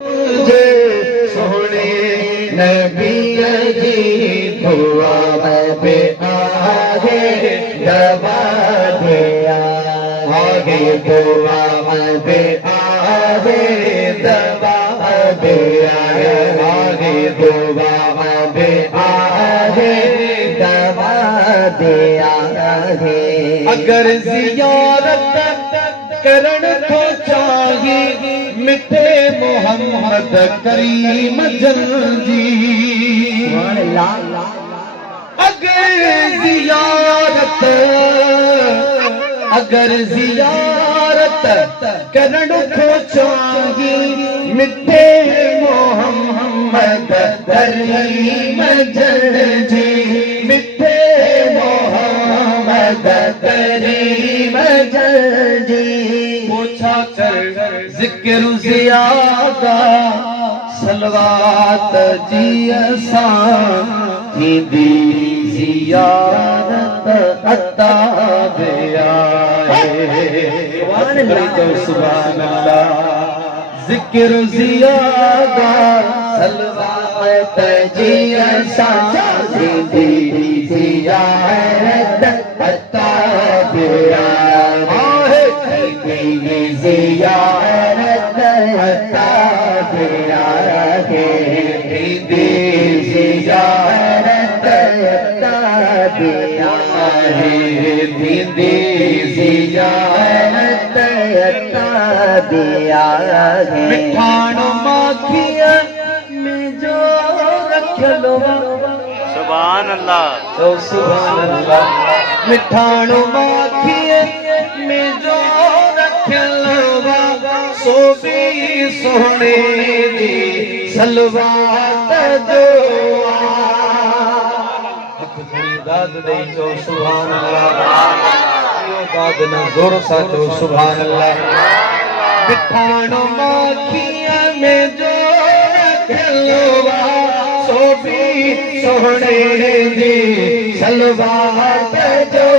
मुझे सोने नबी जी दुआ पे आगे दबा दिया, आगे दुआ पे आगे दबा दिया, आगे दुआ पे आगे दबा दिया। अगर जियारत करण तो चाहिए मिठे मोहम्मद करीम जल्दी, अगर जियारत करण को चाहिए मिठे मोहम्मद करीम जल्दी, मिठे मोहम्मद करीम जल्दी। पूछा कर जिक्र ज़ियादा सलवात जी असां थींदी ज़ियारत अता दिया। सुभान अल्लाह। जिक्र ज़ियादा सलवात जी असां थींदी ज़ियारत अता दिया, ज़ियारत अता दिया, ज़ियारत अता दिया, ज़ियारत अता दिया। मिठाण माखिया में जो रखलो, सुभान अल्लाह, तो सुभान अल्लाह। मिठाण माखिया में जो सो भी सोने दी सलवात जो दाद दे तो सुभान अल्लाह, यो दाद न जोर सा तो सुभान अल्लाह। मिठाण माखिया में जो रखलवा सो भी सोने दी सलवात जो,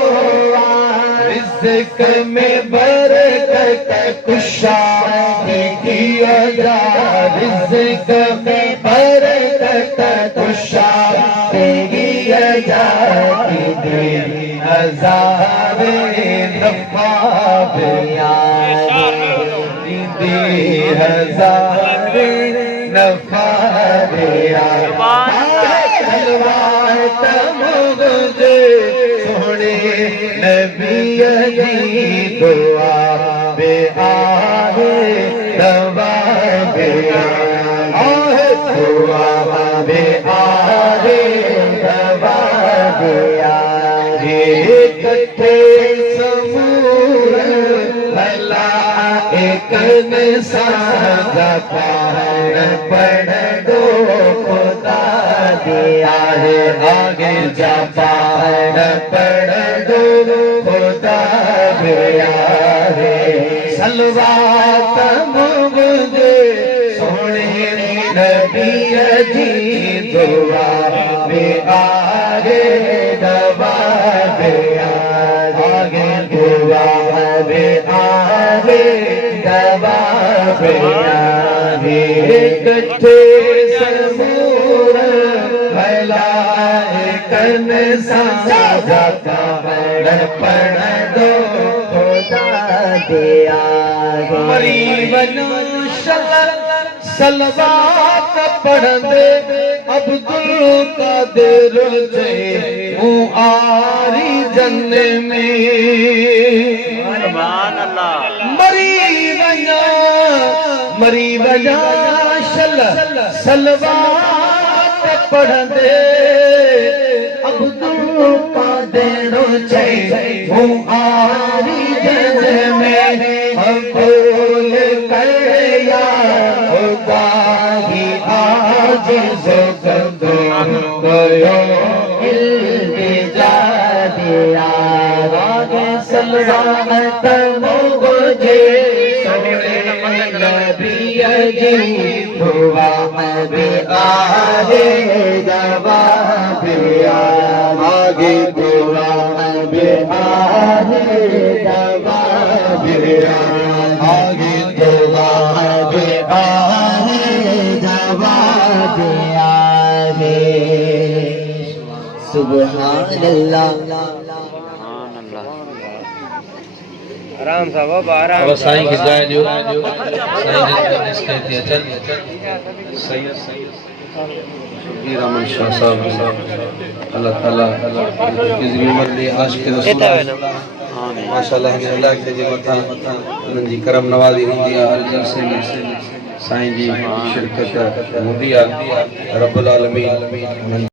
रिज़्क़ में बरकत खुशाली किया जा, रिज़्क़ में बरकत खुशाली किया जा, हज़ारे दफ़ा हज़ारे दफ़ा सोने नबी जी दुआ पे आगे दबा दिया, दुआ पे आगे दबा दिया। इकट्ठे समूह भला एक में साजा पढ़ दो खुदा दिया है, आगे जा पढ़ दो खुदा दिया है। सलवात मुझे सोने नबी जी दुआ पे आगे दबा दिया, आगे दुआ पे आगे दबा दिया। इकट्ठे समूह भला कन साजा पढ़ दो खुदा दिया। मरीबन सलवात पढ़ दे अब्दुल कादिर जे आरी जन्ने में, सुभान अल्लाह। मरी वजा सलवात पढ़ दे अब्दुल कादिर जे आरी जन्ने में, अब्दुल करया खुदाही आज सलवात मुझे सोने नबी जी दुआ पे आगे दबा दिया, आगे दुआ पे आगे दबा दिया, आगे दुआ पे आगे भी आए सुभान अल्लाह सुभान अल्लाह। आराम सां बाबा आराम और साईं खे जाइ ॾियो साईं इसके थी अचनि सैयद फ़कीर अहमद शाह साहब अल्लाह ताला इज़ उमर ॾे आशिक़ रसूल आमीन। माशाअल्लाह हिन इलाइक़े जे मथां उन्हनि जी करम नवाज़ी हूंदी आहे हर जलसे में साईं जी शिरकत हूंदी आहे रब्बुल आलमीन